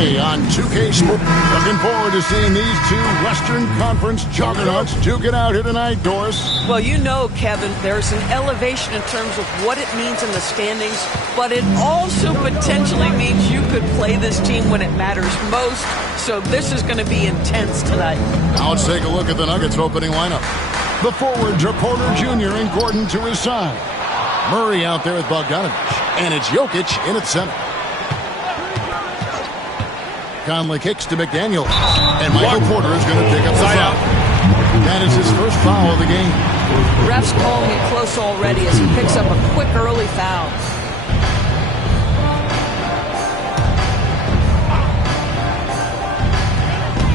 today on 2K Sports. Looking forward to seeing these two Western Conference juggernauts duke it out here tonight, Doris. Well, you know, Kevin, there's an elevation in terms of what it means in the standings, but it also potentially means you could play this team when it matters most. So this is going to be intense tonight. Now let's take a look at the Nuggets opening lineup. The forwards are Porter Jr. and Gordon to his side. Murray out there with Bogdanovich, and it's Jokic in at center. Conley kicks to McDaniel, and Michael Porter is going to pick up the foul. That is his first foul of the game. Refs calling it close already as he picks up a quick early foul.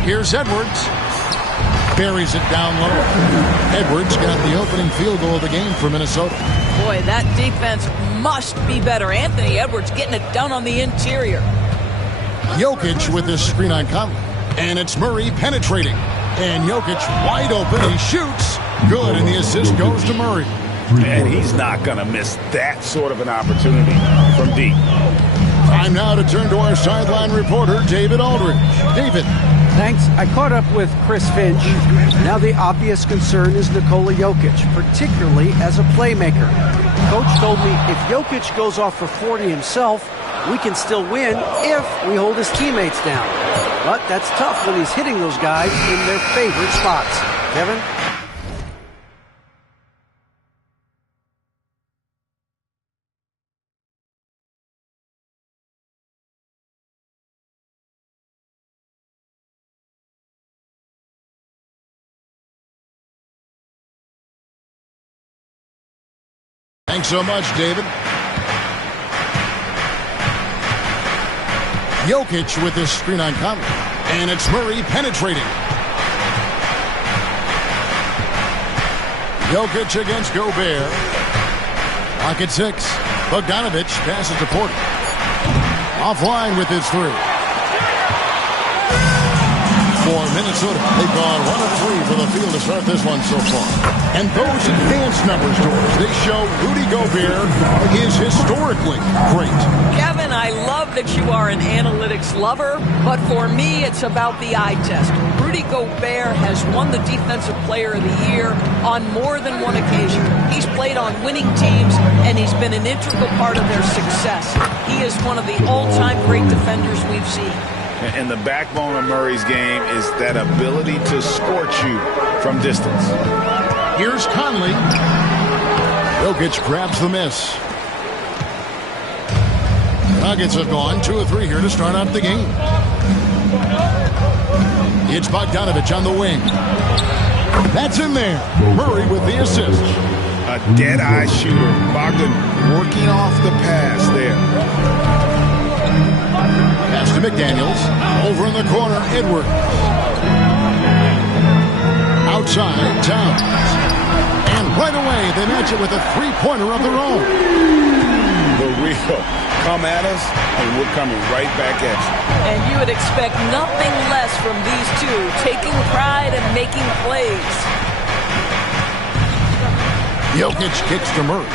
Here's Edwards. Buries it down low. Edwards got the opening field goal of the game for Minnesota. Boy, that defense must be better. Anthony Edwards getting it done on the interior. Jokic with this screen on Conley. And it's Murray penetrating. And Jokic wide open. He shoots. Good, and the assist goes to Murray. And he's not going to miss that sort of an opportunity from deep. Time now to turn to our sideline reporter, David Aldridge. David. Thanks. I caught up with Chris Finch. Now the obvious concern is Nikola Jokic, particularly as a playmaker. Coach told me if Jokic goes off for 40 himself, we can still win if we hold his teammates down. But that's tough when he's hitting those guys in their favorite spots. Kevin? Thanks so much, David. Jokic with this screen on Conley. And it's Murray penetrating. Jokic against Gobert. Lock at 6. Bogdanovich passes to Porter. Offline with his three. For Minnesota, they've gone 1 of 3 for the field to start this one so far. And those advanced numbers, Doris, they show Rudy Gobert is historically great. Kevin, I love that you are an analytics lover, but for me, it's about the eye test. Rudy Gobert has won the Defensive Player of the Year on more than one occasion. He's played on winning teams, and he's been an integral part of their success. He is one of the all-time great defenders we've seen. And the backbone of Murray's game is that ability to scorch you from distance. Here's Conley. Jokic grabs the miss. Nuggets have gone 2 of 3 here to start out the game. It's Bogdanovich on the wing. That's in there. Murray with the assist. A dead-eye shooter. Bogdan working off the pass there. Pass to McDaniels. Over in the corner, Edwards. Outside, Towns. And right away, they match it with a three-pointer of their own. The real. Come at us, and we're coming right back at you. And you would expect nothing less from these two, taking pride and making plays. Jokic kicks to Murray.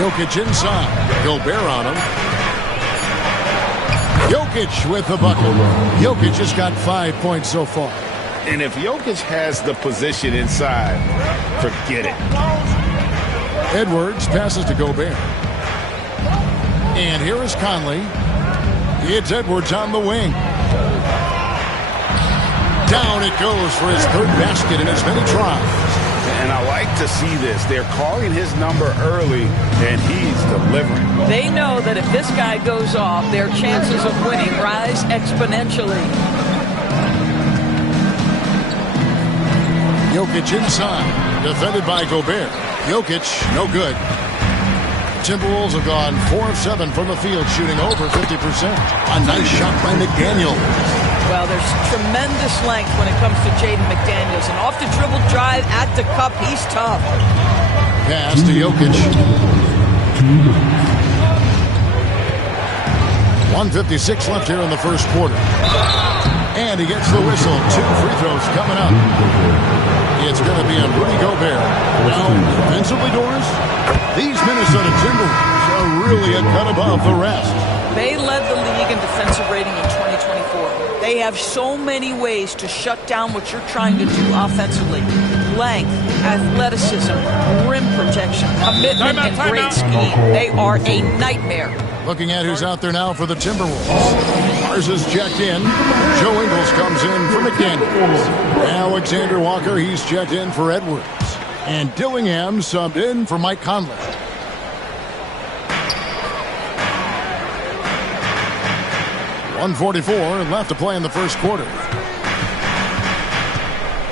Jokic inside. Gobert on him. Jokic with the bucket. Jokic just got 5 points so far. And if Jokic has the position inside, forget it. Edwards passes to Gobert. And here is Conley. It's Edwards on the wing. Down it goes for his third basket in as many tries. And I like to see this. They're calling his number early, and he's delivering. They know that if this guy goes off, their chances of winning rise exponentially. Jokic inside. Defended by Gobert. Jokic, no good. Timberwolves have gone 4 of 7 from the field, shooting over 50%. A nice shot by McDaniel. Well, there's tremendous length when it comes to Jaden McDaniels. And off the dribble drive at the cup, he's tough. Pass to Jokic. 1:56 left here in the first quarter. And he gets the whistle. 2 free throws coming up. It's going to be on Rudy Gobert. Now, defensively, Doris, these Minnesota Timberwolves are really a cut above the rest. They led the league in defensive rating in 2024. They have so many ways to shut down what you're trying to do offensively. Length, athleticism, rim protection, commitment, and great scheme. They are a nightmare. Looking at who's out there now for the Timberwolves. Mars is checked in. Joe Ingles comes in for McDaniels. Alexander Walker, he's checked in for Edwards. And Dillingham subbed in for Mike Conley. .144 left to play in the first quarter.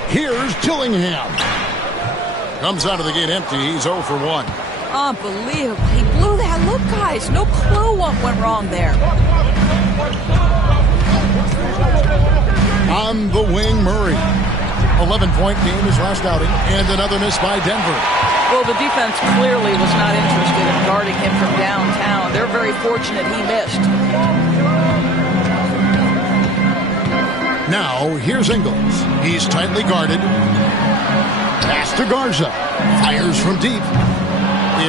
Here's Dillingham. Comes out of the gate empty. He's 0 for 1. Unbelievable. He blew that. Look, guys, no clue what went wrong there. On the wing, Murray. 11-point game his last outing. And another miss by Denver. Well, the defense clearly was not interested in guarding him from downtown. They're very fortunate he missed. Now, here's Ingles. He's tightly guarded. Pass to Garza. Fires from deep.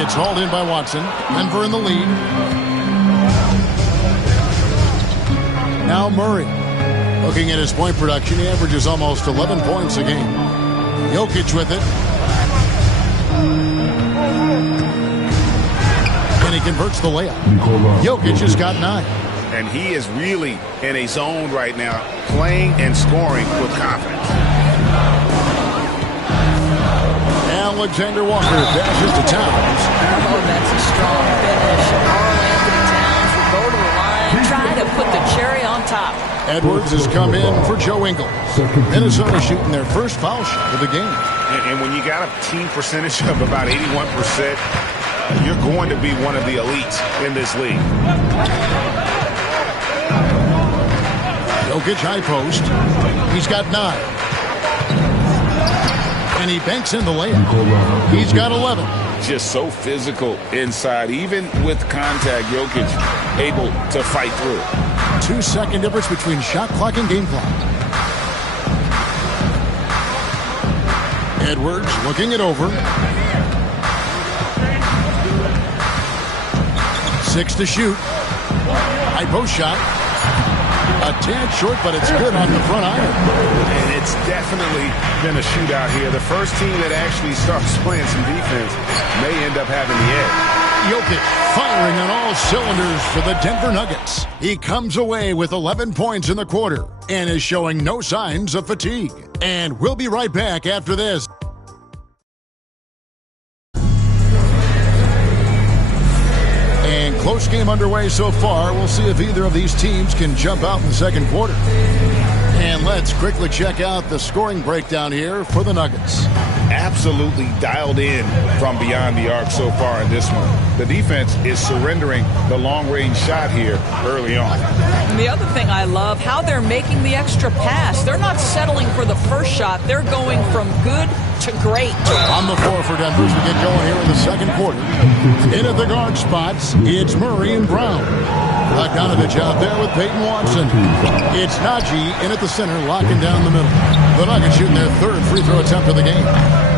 It's hauled in by Watson. Denver in the lead. Now Murray. Looking at his point production, he averages almost 11 points a game. Jokic with it. And he converts the layup. Jokic has got 9. And he is really in a zone right now, playing and scoring with confidence. Alexander Walker passes to Towns. Oh, that's a strong finish. Karl Anthony Towns will go to the line, try to put the cherry on top. Edwards has come in for Joe Ingles. Minnesota shooting their first foul shot of the game. And when you got a team percentage of about 81%, you're going to be one of the elites in this league. Jokic high post. He's got 9. And he banks in the layup. He's got 11. Just so physical inside. Even with contact, Jokic able to fight through. 2-second difference between shot clock and game clock. Edwards looking it over. 6 to shoot. High post shot. A tad short, but it's good on the front iron. And it's definitely been a shootout here. The first team that actually starts playing some defense may end up having the edge. Jokic firing on all cylinders for the Denver Nuggets. He comes away with 11 points in the quarter and is showing no signs of fatigue. And we'll be right back after this. And close game underway so far. We'll see if either of these teams can jump out in the second quarter. And let's quickly check out the scoring breakdown here for the Nuggets. Absolutely dialed in from beyond the arc so far in this one. The defense is surrendering the long-range shot here early on. And the other thing I love, how they're making the extra pass. They're not settling for the first shot. They're going from good to great. On the floor for Denver as we get going here in the second quarter. In at the guard spots, it's Murray and Brown. Bogdanovich out there with Peyton Watson. It's Najee in at the center, locking down the middle. The Nuggets shooting their third free throw attempt of the game.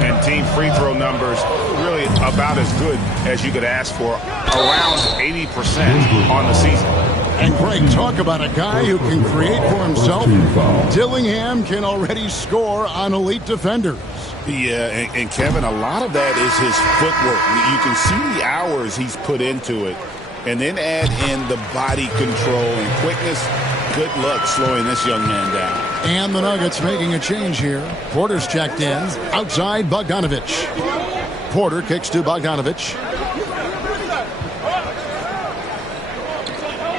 And team free throw numbers really about as good as you could ask for. Around 80% on the season. And Greg, talk about a guy who can create for himself. Dillingham can already score on elite defenders. Yeah, and Kevin, a lot of that is his footwork. You can see the hours he's put into it. And then add in the body control and quickness. Good luck slowing this young man down. And the Nuggets making a change here. Porter's checked in. Outside, Bogdanovich. Porter kicks to Bogdanovich.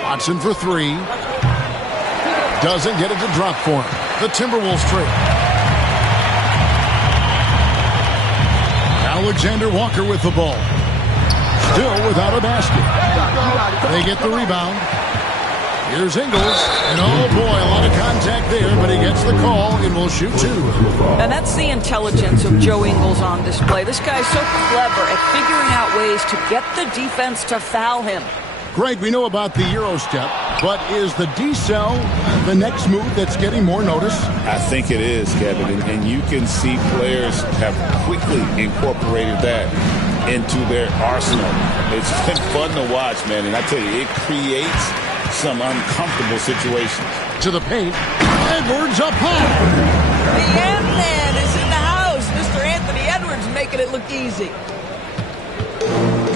Watson for 3. Doesn't get it to drop for him. The Timberwolves trade. Alexander Walker with the ball. Still without a basket. They get the rebound. Here's Ingles. And oh boy, a lot of contact there, but he gets the call and will shoot 2. And that's the intelligence of Joe Ingles on display. This guy's so clever at figuring out ways to get the defense to foul him. Greg, we know about the Euro step, but is the decel the next move that's getting more notice? I think it is, Kevin, and you can see players have quickly incorporated that into their arsenal. It's been fun to watch, man, and I tell you, it creates some uncomfortable situations. To the paint, Edwards up high. The Ant-Man is in the house. Mr. Anthony Edwards making it look easy.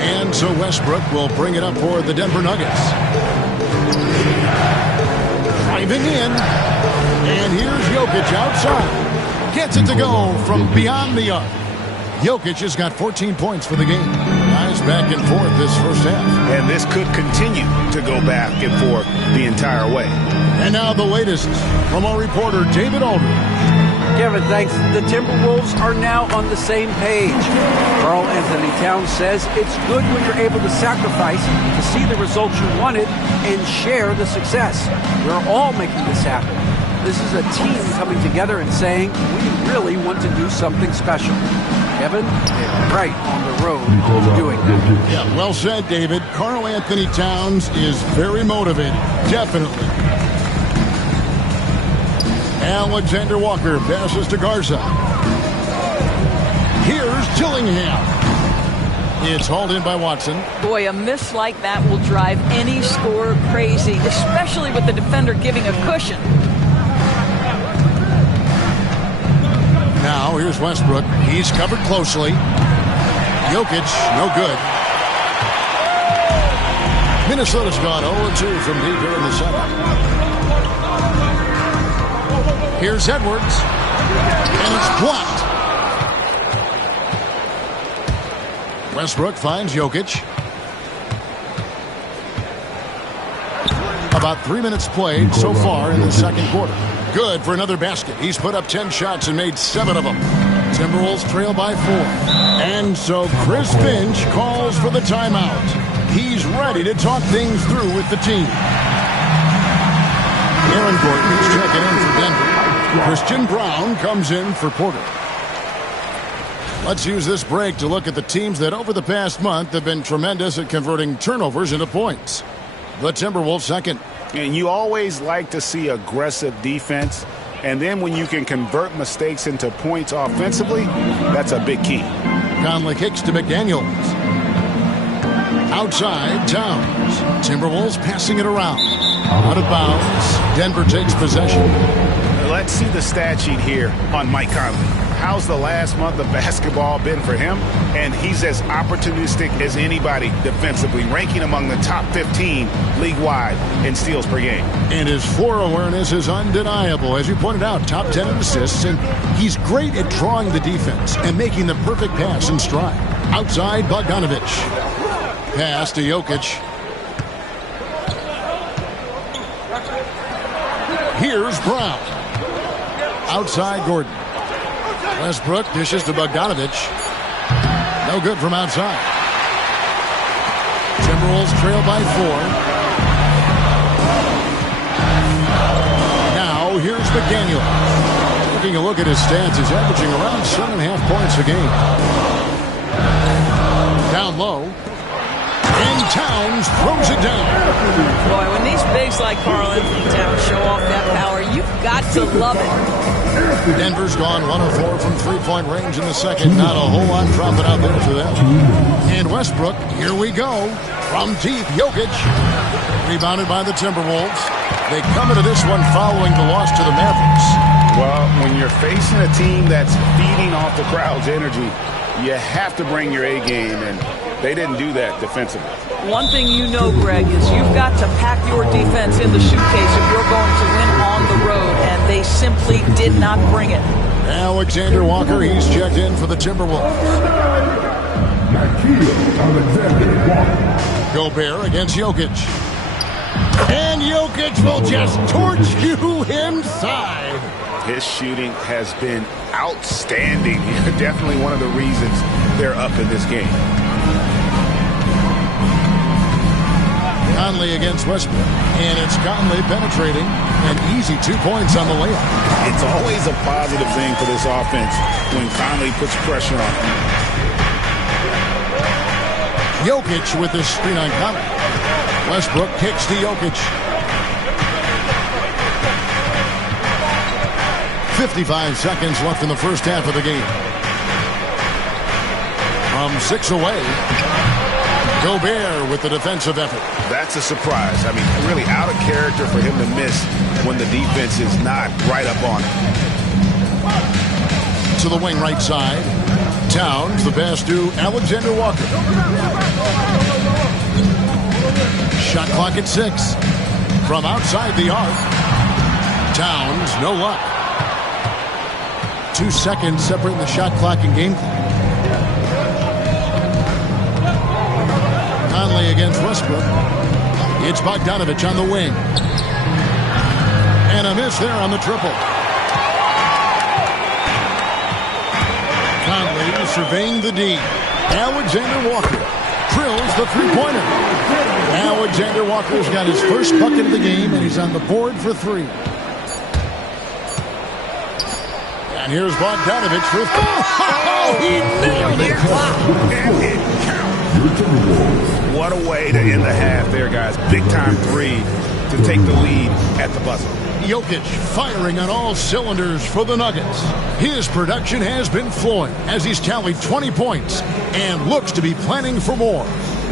And so Westbrook will bring it up for the Denver Nuggets. Driving in. And here's Jokic outside. Gets it to go from beyond the arc. Jokic has got 14 points for the game. Nice back and forth this first half. And this could continue to go back and forth the entire way. And now the latest from our reporter, David Aldridge. Kevin, thanks. The Timberwolves are now on the same page. Karl Anthony Towns says it's good when you're able to sacrifice to see the results you wanted and share the success. We're all making this happen. This is a team coming together and saying, we really want to do something special. Kevin, they're right on the road to doing that. Yeah, well said, David. Karl Anthony Towns is very motivated. Definitely. Alexander Walker passes to Garza. Here's Dillingham. It's hauled in by Watson. Boy, a miss like that will drive any scorer crazy, especially with the defender giving a cushion. Now, here's Westbrook. He's covered closely. Jokic, no good. Minnesota's gone 0-2 from deep here in the second. Here's Edwards. And it's blocked. Westbrook finds Jokic. About 3 minutes played so far in the second quarter. Good for another basket. He's put up 10 shots and made 7 of them. Timberwolves trail by 4. And so Chris Finch calls for the timeout. He's ready to talk things through with the team. Aaron Gordon is checking in for Denver. Christian Brown comes in for Porter. Let's use this break to look at the teams that over the past month have been tremendous at converting turnovers into points. The Timberwolves second. And you always like to see aggressive defense. And then when you can convert mistakes into points offensively, that's a big key. Conley kicks to McDaniels. Outside, Towns. Timberwolves passing it around. Out of bounds. Denver takes possession. Let's see the stat sheet here on Mike Conley. How's the last month of basketball been for him? And he's as opportunistic as anybody defensively, ranking among the top 15 league-wide in steals per game. And his floor awareness is undeniable. As you pointed out, top 10 in assists, and he's great at drawing the defense and making the perfect pass in stride. Outside, Bogdanovic. Pass to Jokic. Here's Brown. Outside, Gordon. Westbrook dishes to Bogdanovic. No good from outside. Timberwolves trail by 4. Now, here's McDaniel. Taking a look at his stats, he's averaging around 7.5 points a game. Down low. And Towns throws it down. Boy, when these bigs like Karl Anthony Towns show off that power, you've got to love it. Denver's gone 1 of 4 from three-point range in the second. Not a whole lot dropping out there for them. And Westbrook, here we go. From deep, Jokic. Rebounded by the Timberwolves. They come into this one following the loss to the Mavericks. Well, when you're facing a team that's feeding off the crowd's energy, you have to bring your A game, and they didn't do that defensively. One thing you know, Greg, is you've got to pack your defense in the suitcase if you're going to win on the road, and they simply did not bring it. Alexander Walker, he's checked in for the Timberwolves. Gobert against Jokic. And Jokic will just torch you inside. His shooting has been outstanding. Definitely one of the reasons they're up in this game. Conley against Westbrook. And it's Conley penetrating. An easy 2 points on the layup. It's always a positive thing for this offense when Conley puts pressure on him. Jokic with the screen on Conley. Westbrook kicks to Jokic. 55 seconds left in the first half of the game. From 6 away, Gobert with the defensive effort. That's a surprise. I mean, really out of character for him to miss when the defense is not right up on him. To the wing right side. Towns, the pass to Alexander Walker. Shot clock at 6. From outside the arc. Towns, no luck. 2 seconds separating the shot clock and game clock. Conley against Westbrook. It's Bogdanovich on the wing. And a miss there on the triple. Conley surveying the D. Alexander Walker drills the three-pointer. Alexander Walker's got his first bucket of the game, and he's on the board for 3. And here's Bogdanovich for 3. Oh, he nailed it. And it counts. What a way to end the half there, guys. Big-time 3 to take the lead at the buzzer. Jokic firing on all cylinders for the Nuggets. His production has been flowing as he's tallied 20 points and looks to be planning for more.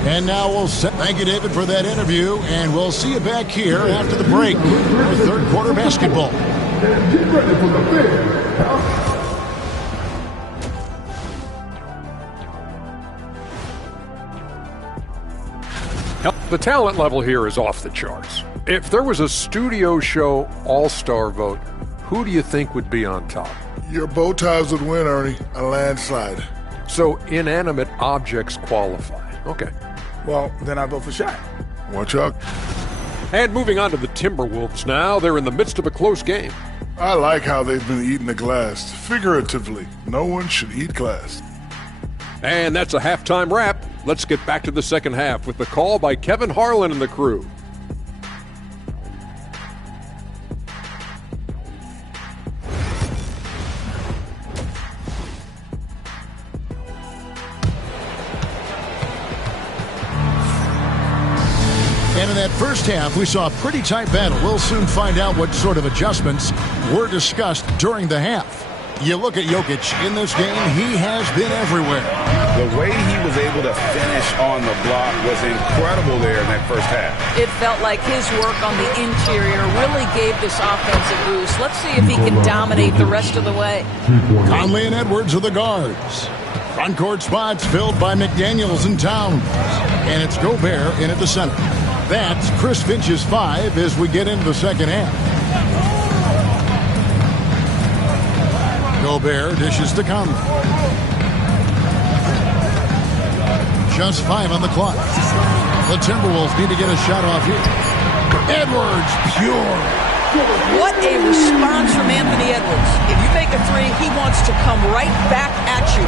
And now we'll thank you, David, for that interview, and we'll see you back here after the break for third quarter basketball. Get ready for the big. The talent level here is off the charts. If there was a studio show all-star vote, who do you think would be on top? Your bow ties would win, Ernie. A landslide. So inanimate objects qualify. Okay. Well, then I vote for Shaq. Watch out. And moving on to the Timberwolves now. They're in the midst of a close game. I like how they've been eating the glass. Figuratively, no one should eat glass. And that's a halftime wrap. Let's get back to the second half with the call by Kevin Harlan and the crew. And in that first half, we saw a pretty tight battle. We'll soon find out what sort of adjustments were discussed during the half. You look at Jokic in this game, he has been everywhere. The way he was able to finish on the block was incredible there in that first half. It felt like his work on the interior really gave this offense a boost. Let's see if he can dominate the rest of the way. Conley and Edwards are the guards. Front court spots filled by McDaniels and Towns. And it's Gobert in at the center. That's Chris Finch's 5 as we get into the second half. Gobert dishes to Conley. Just 5 on the clock. The Timberwolves need to get a shot off here. Edwards, pure. What a response from Anthony Edwards. If you make a 3, he wants to come right back at you.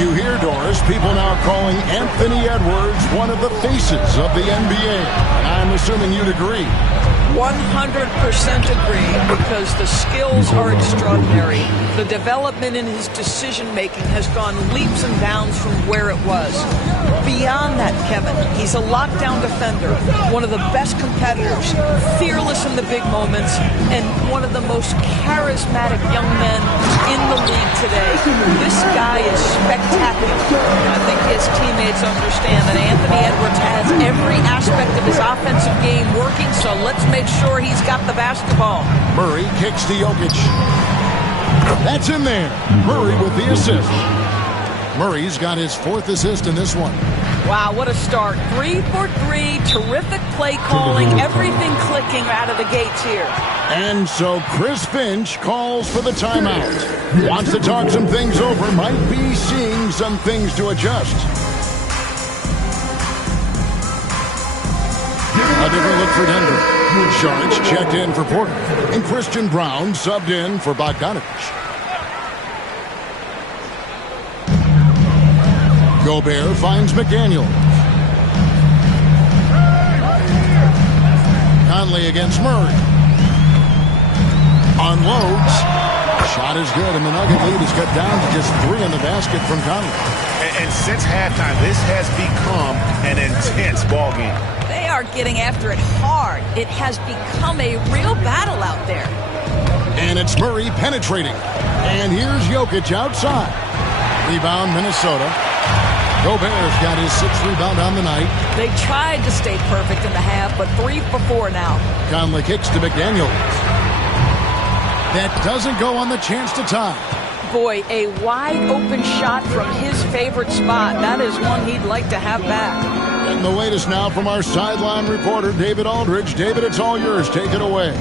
You hear, Doris, people now calling Anthony Edwards one of the faces of the NBA. I'm assuming you'd agree. 100% agree, because the skills are extraordinary. The development in his decision-making has gone leaps and bounds from where it was. Beyond that, Kevin, he's a lockdown defender, one of the best competitors, fearless in the big moments, and one of the most charismatic young men in the league today. This guy is spectacular. And I think his teammates understand that Anthony Edwards has every aspect of his offensive game working, so let's make sure he's got the basketball. Murray kicks to Jokic. That's in there. Murray with the assist. Murray's got his 4th assist in this one. Wow, what a start. 3 for 3. Terrific play calling. Everything clicking out of the gates here. And so Chris Finch calls for the timeout. Wants to talk some things over. Might be seeing some things to adjust. A different look for Denver. Sharks checked in for Porter. And Christian Brown subbed in for Bogdanovich. Gobert finds McDaniel. Conley against Murray. Unloads. Shot is good, and the Nugget lead is cut down to just 3 in the basket from Conley. And since halftime, this has become an intense ball game. They are getting after it hard. It has become a real battle out there. And it's Murray penetrating. And here's Jokic outside. Rebound, Minnesota. Gobert's got his 6th rebound on the night. They tried to stay perfect in the half, but 3 for 4 now. Conley kicks to McDaniels. That doesn't go on the chance to tie. Boy, a wide-open shot from his favorite spot. That is one he'd like to have back. And the latest now from our sideline reporter, David Aldridge. David, it's all yours. Take it away.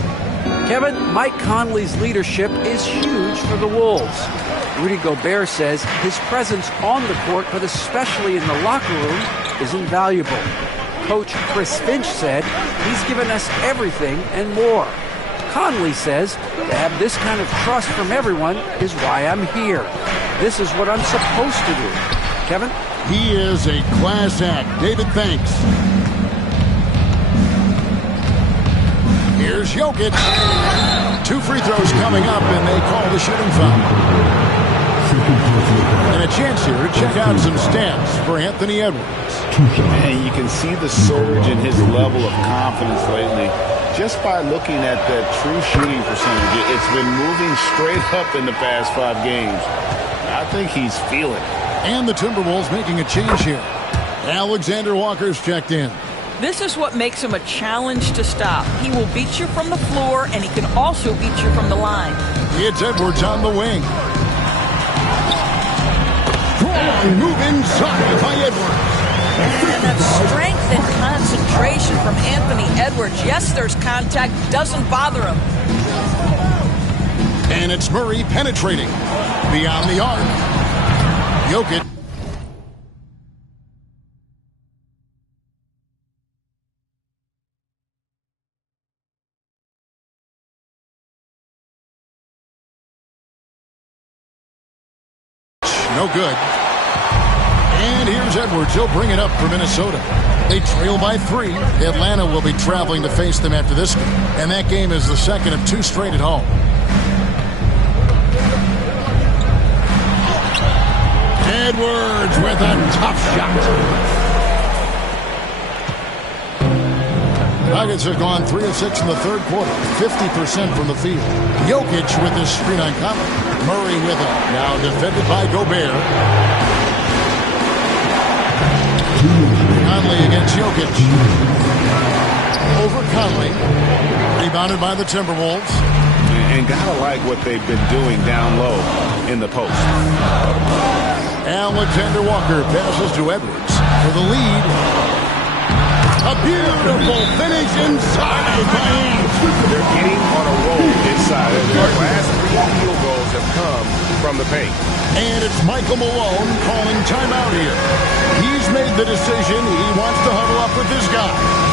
Kevin, Mike Conley's leadership is huge for the Wolves. Rudy Gobert says his presence on the court, but especially in the locker room, is invaluable. Coach Chris Finch said he's given us everything and more. Conley says to have this kind of trust from everyone is why I'm here. This is what I'm supposed to do. Kevin? He is a class act. David, thanks. Here's Jokic. 2 free throws coming up, and they call the shooting foul. And a chance here to check out some stats for Anthony Edwards. And you can see the surge in his level of confidence lately just by looking at that true shooting percentage. It's been moving straight up in the past 5 games. I think he's feeling it. And the Timberwolves making a change here. Alexander Walker's checked in. This is what makes him a challenge to stop. He will beat you from the floor, and he can also beat you from the line. It's Edwards on the wing. Strong move inside by Edwards. And that strength and concentration from Anthony Edwards. Yes, there's contact. Doesn't bother him. And it's Murray penetrating. Beyond the arc. Jokic. No good. And here's Edwards. He'll bring it up for Minnesota. They trail by 3. Atlanta will be traveling to face them after this game. And that game is the second of 2 straight at home. Edwards with a tough shot. Nuggets have gone 3 of 6 in the third quarter. 50% from the field. Jokic with his screen on Conley. Murray with it. Now defended by Gobert. Conley against Jokic. Over Conley. Rebounded by the Timberwolves. And gotta like what they've been doing down low in the post. Alexander Walker passes to Edwards for the lead. A beautiful finish inside by Ants. They're getting on a roll inside. Their last 3 field goals have come from the paint. And it's Michael Malone calling timeout here. He's made the decision. He wants to huddle up with this guy.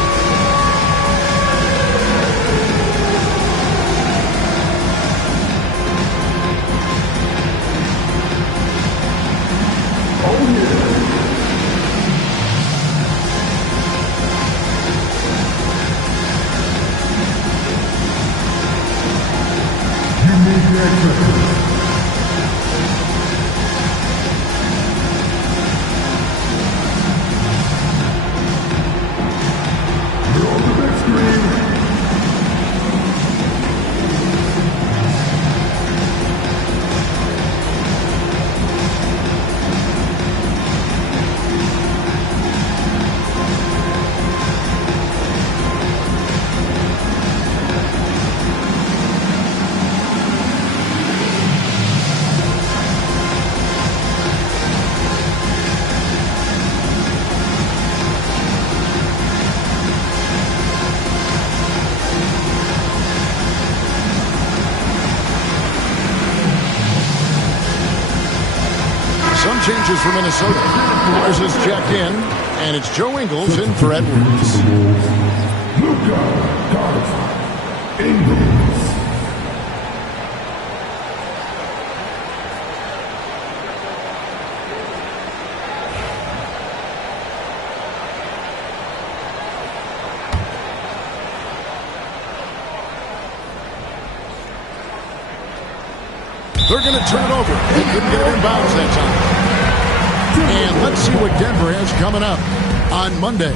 Some changes for Minnesota. Mars is checked in, and it's Joe Ingles in for Edwards. They're going to turn it over. They couldn't get it in bounds that time. And let's see what Denver has coming up on Monday.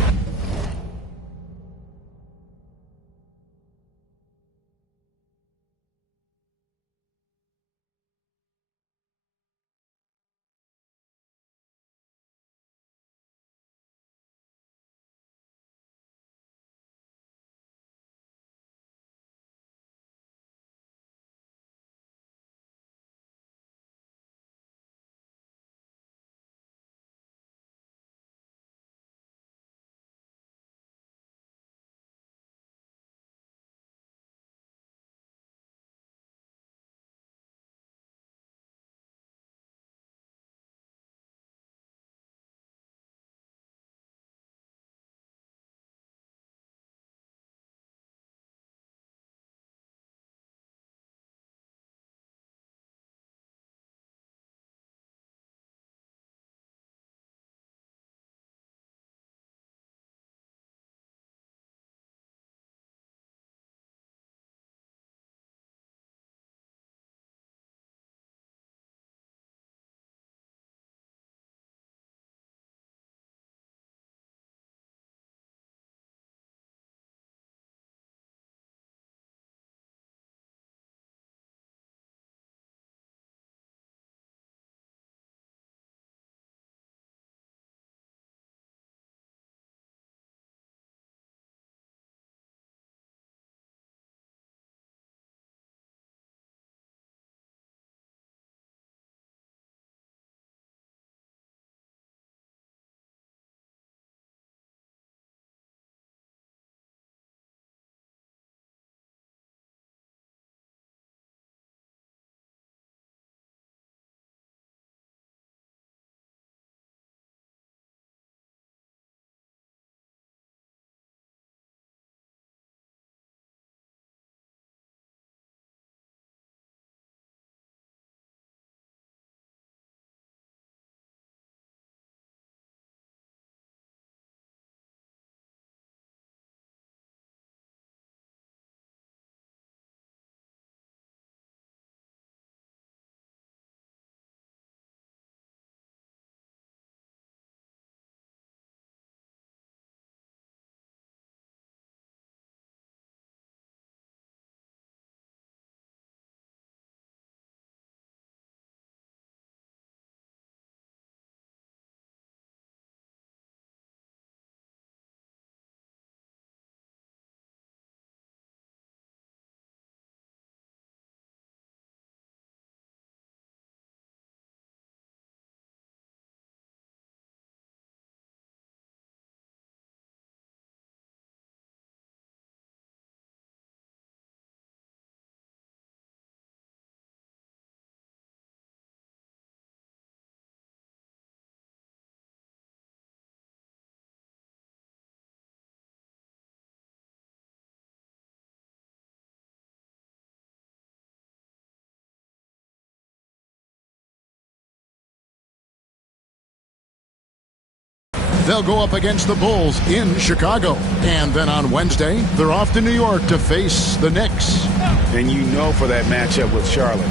They'll go up against the Bulls in Chicago. And then on Wednesday, they're off to New York to face the Knicks. And you know for that matchup with Charlotte,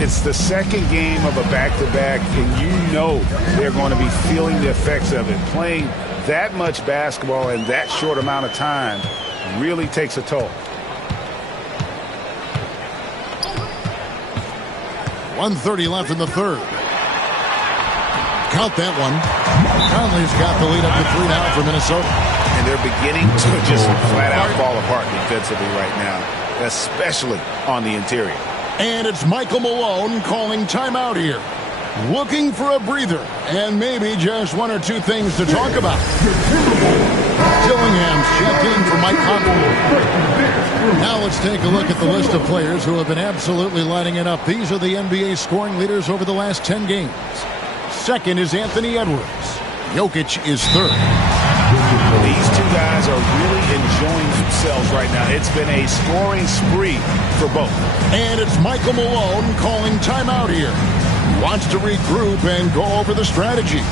it's the second game of a back-to-back, and you know they're going to be feeling the effects of it. Playing that much basketball in that short amount of time really takes a toll. 1:30 left in the third. Count that one. Conley's got the lead up to 3 now for Minnesota. And they're beginning to just flat out fall apart defensively right now, especially on the interior. And it's Michael Malone calling timeout here. Looking for a breather and maybe just one or two things to talk about. Dillingham's checked in for Mike Conley. Now let's take a look at the list of players who have been absolutely lighting it up. These are the NBA scoring leaders over the last 10 games. Second is Anthony Edwards. Jokic is third. These two guys are really enjoying themselves right now. It's been a scoring spree for both. And it's Michael Malone calling timeout here. He wants to regroup and go over the strategy.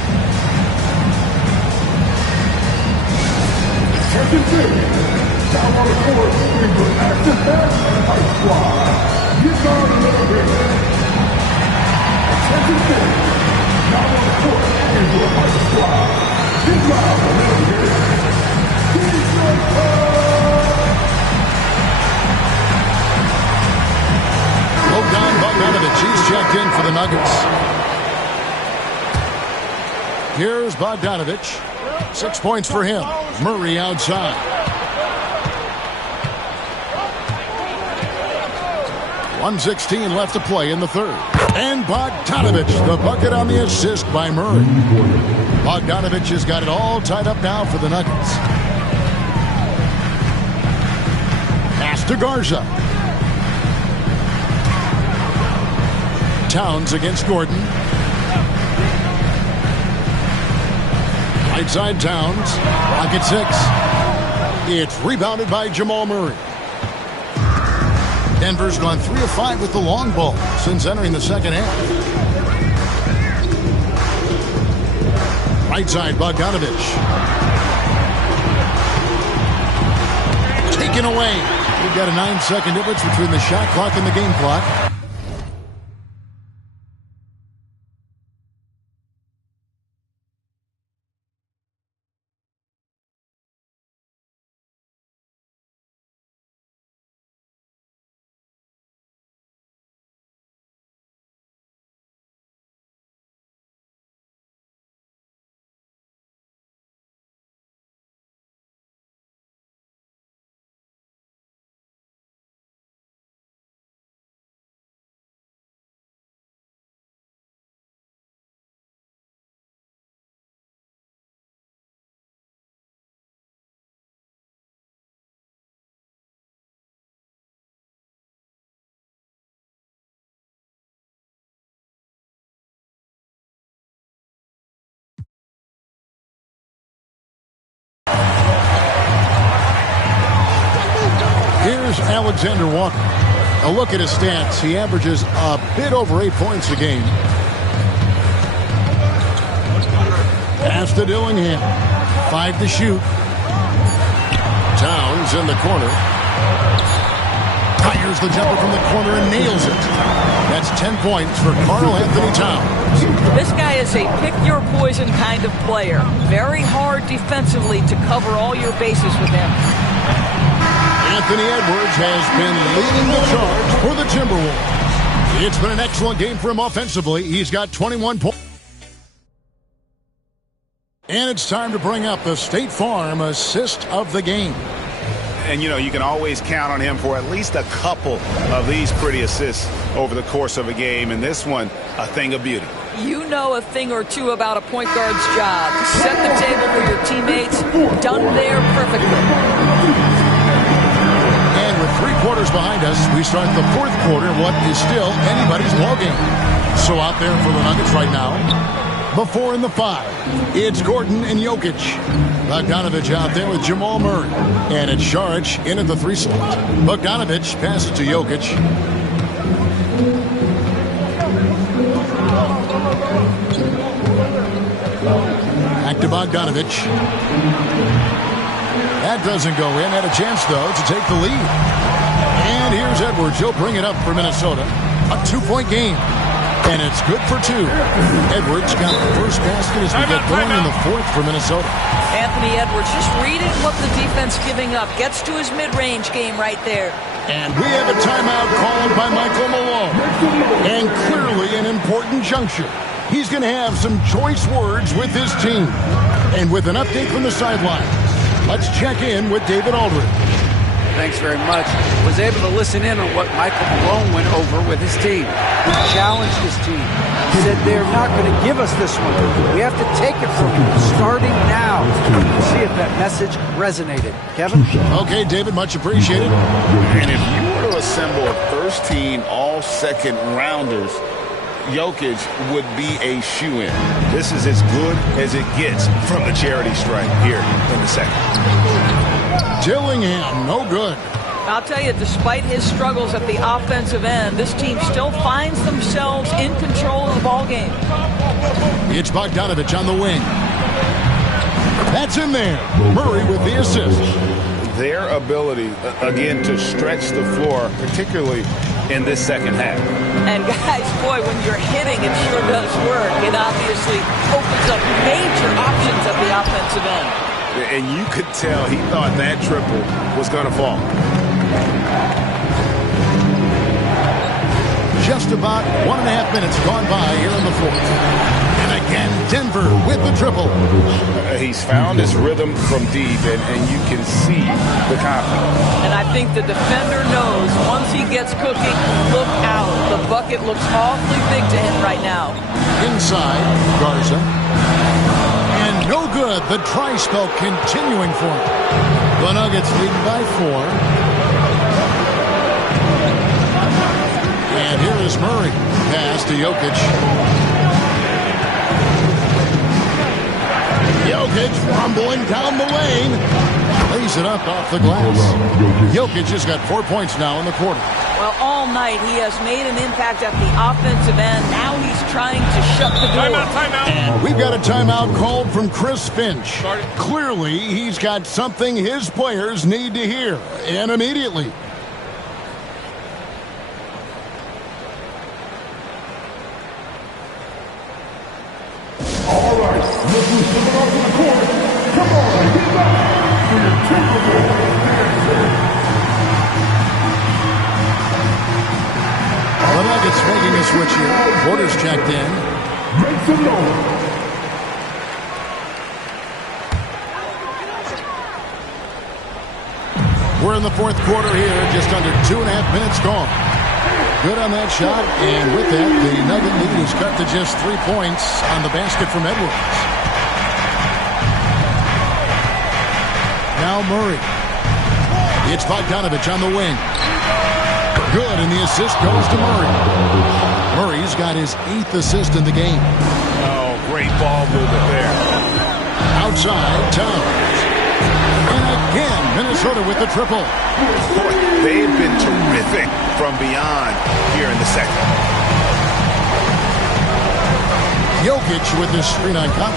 Bogdanovich, he's checked in for the Nuggets. Here's Bogdanovich. 6 points for him. Murray outside. 1:16 left to play in the third. And Bogdanovich, the bucket on the assist by Murray. Bogdanovich has got it all tied up now for the Nuggets. Pass to Garza. Towns against Gordon. Right side Towns. Pocket 6. It's rebounded by Jamal Murray. Denver's gone 3 of 5 with the long ball since entering the second half. Right side Bogdanovich. Taken away. We've got a 9-second difference between the shot clock and the game clock. Here's Alexander Walker. A look at his stats. He averages a bit over 8 points a game. Pass to Dillingham. 5 to shoot. Towns in the corner. Fires the jumper from the corner and nails it. That's 10 points for Karl Anthony Towns. This guy is a pick-your-poison kind of player. Very hard defensively to cover all your bases with him. Anthony Edwards has been leading the charge for the Timberwolves. It's been an excellent game for him offensively. He's got 21 points. And it's time to bring up the State Farm assist of the game. And, you know, you can always count on him for at least a couple of these pretty assists over the course of a game. And this one, a thing of beauty. You know a thing or two about a point guard's job. Set the table for your teammates. Done there perfectly. And with 3 quarters behind us, we start the 4th quarter, what is still anybody's ballgame. So out there for the Nuggets right now, the 4 and the 5. It's Gordon and Jokic. Bogdanovich out there with Jamal Murray. And it's Šarić in at the 3 slot. Bogdanovich passes to Jokic. Back to Bogdanovich. That doesn't go in. Had a chance, though, to take the lead. And here's Edwards. He'll bring it up for Minnesota. A 2-point game. And it's good for 2. Edwards got the first basket as we get going in the fourth for Minnesota. Anthony Edwards just reading what the defense giving up. Gets to his mid-range game right there. And we have a timeout called by Michael Malone. And clearly an important juncture. He's going to have some choice words with his team. And with an update from the sidelines, let's check in with David Aldridge. Thanks very much. Was able to listen in on what Michael Malone went over with his team. He challenged his team. He said they're not going to give us this one. We have to take it from them, starting now. We'll see if that message resonated. Kevin? Okay, David, much appreciated. And if you were to assemble a first-team all-second rounders, Jokic would be a shoo-in. This is as good as it gets from the charity stripe here in the second. Dillingham, no good. I'll tell you, despite his struggles at the offensive end, this team still finds themselves in control of the ball game. It's Bogdanovich on the wing. That's in there. Murray with the assist. Their ability, again, to stretch the floor, particularly in this second half. And guys, boy, when you're hitting, it sure does work. It obviously opens up major options at the offensive end. And you could tell he thought that triple was going to fall. Just about 1.5 minutes gone by here in the fourth. And again, Denver with the triple. He's found his rhythm from deep, and you can see the confidence. And I think the defender knows once he gets cooking, look out. The bucket looks awfully big to him right now. Inside, Garza. And no good. The try spell continuing for him. The Nuggets lead by 4. And here is Murray. Pass to Jokic. Jokic rumbling down the lane. Lays it up off the glass. Jokic has got 4 points now in the quarter. Well, all night he has made an impact at the offensive end. Now he's trying to shut the door. Timeout. And we've got a timeout called from Chris Finch. Clearly, he's got something his players need to hear. And immediately. All right, look who's coming off the court. Come on, get back for your typical dancer. The Nuggets making a switch here. Porter's checked in. Make some noise. We're in the fourth quarter here, just under 2.5 minutes gone. Good on that shot, and with that, the Nugget lead is cut to just 3 points on the basket from Edwards. Now Murray. It's Bogdanovich on the wing. Good, and the assist goes to Murray. Murray's got his 8th assist in the game. Oh, great ball movement there. Outside, Towns. And again, Minnesota with the triple. Boy, they've been terrific from beyond here in the second. Jokic with his screen on top.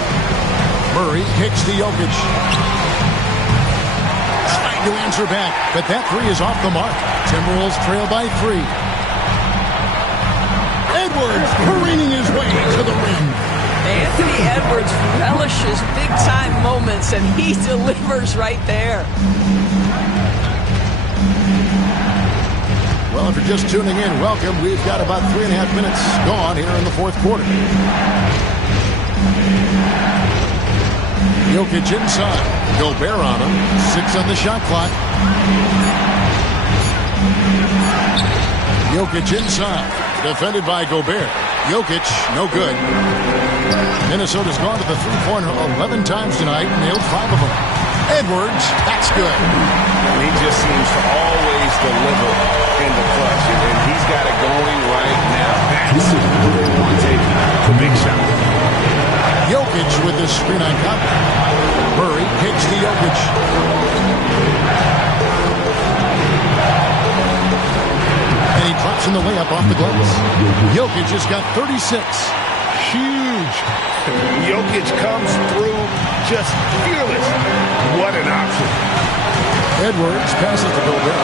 Murray kicks to Jokic. Trying to answer back, but that three is off the mark. Timberwolves trail by 3. Edwards careening his way to the rim. Anthony Edwards relishes big-time moments, and he delivers right there. Well, if you're just tuning in, welcome. We've got about 3.5 minutes gone here in the fourth quarter. Jokic inside. Gobert on him. 6 on the shot clock. Jokic inside. Defended by Gobert. Jokic, no good. Minnesota's gone to the three-pointer 11 times tonight, nailed 5 of them. Edwards, that's good. And he just seems to always deliver in the clutch, and he's got it going right now. That's who they want to take the big shot. Jokic with the screen on top. Murray kicks to Jokic. And he drops in the layup off the glass. Jokic has got 36. huge. Jokic comes through just fearless. What an option. Edwards passes to Gobert.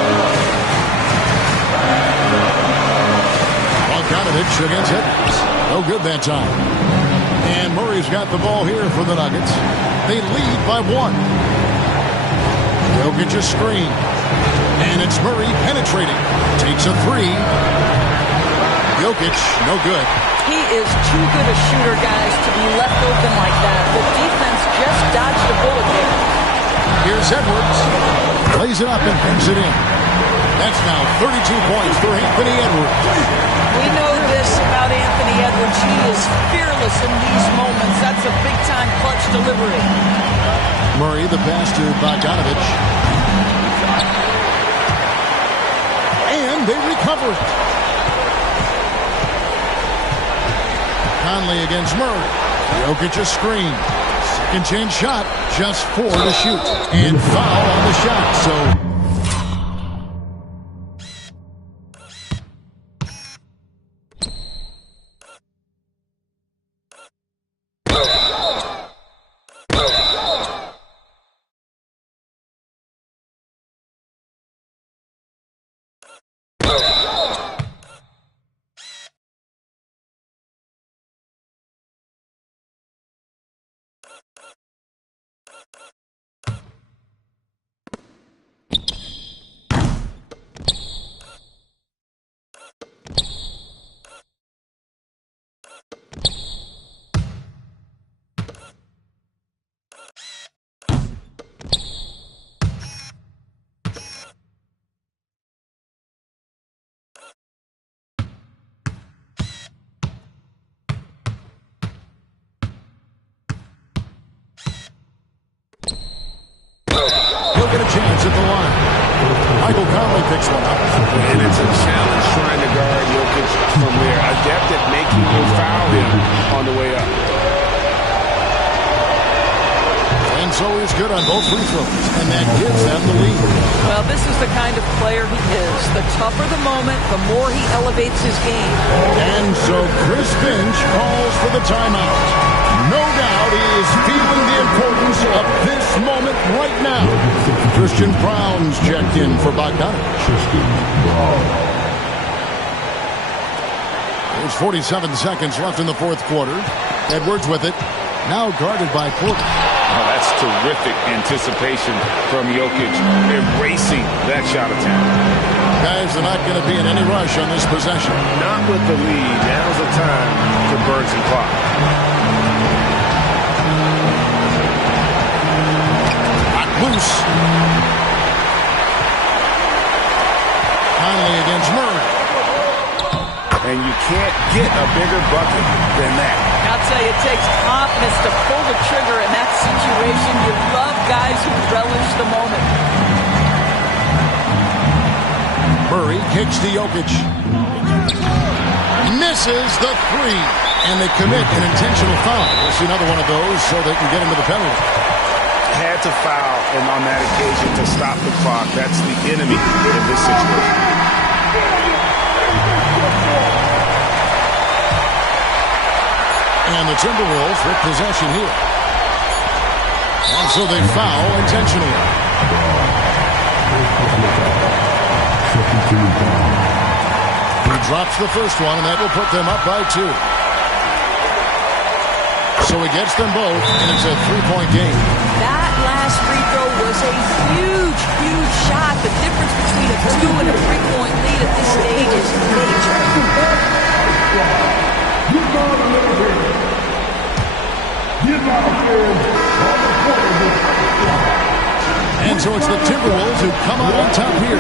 Bogdanovich against Edwards. No good that time. And Murray's got the ball here for the Nuggets. They lead by 1. Jokic a screen. And it's Murray penetrating. Takes a 3. Jokic, no good. He is too good a shooter, guys, to be left open like that. The defense just dodged a bullet there. Here's Edwards. Plays it up and brings it in. That's now 32 points for Anthony Edwards. We know this about Anthony Edwards. He is fearless in these moments. That's a big-time clutch delivery. Murray, the pass to Bogdanovich. And they recover it. Conley against Murray. Jokic a screen. Second chance shot. Just 4 to shoot. And foul on the shot. So he'll get a chance at the line. Michael Conley picks one up. And it's a challenge trying to guard Jokic from there. Adept at making you foul him on the way up. And so he's good on both free throws. And that gives them the lead. Well, this is the kind of player he is. The tougher the moment, the more he elevates his game. And so Chris Finch calls for the timeout. No doubt he is feeling the importance of this moment right now. Christian Brown's checked in for Bogdanovich. There's 47 seconds left in the fourth quarter. Edwards with it. Now guarded by Porter. Oh, that's terrific anticipation from Jokic, erasing that shot attempt. Guys, they're not going to be in any rush on this possession. Not with the lead. Now's the time to burn some clock. Loose. Conley against Murray. And you can't get a bigger bucket than that. I'll tell you, it takes confidence to pull the trigger in that situation. You love guys who relish the moment. Murray kicks to Jokic. Misses the 3. And they commit an intentional foul. We'll see another one of those so they can get into the penalty. Had to foul, and on that occasion to stop the clock. That's the enemy in this situation. And the Timberwolves with possession here. And so they foul intentionally. He drops the first one, and that will put them up by 2. So he gets them both, and it's a 3-point game. That last free throw was a huge, huge shot. The difference between a 2 and a 3-point lead at this stage is major. And so it's the Timberwolves who come out on top here.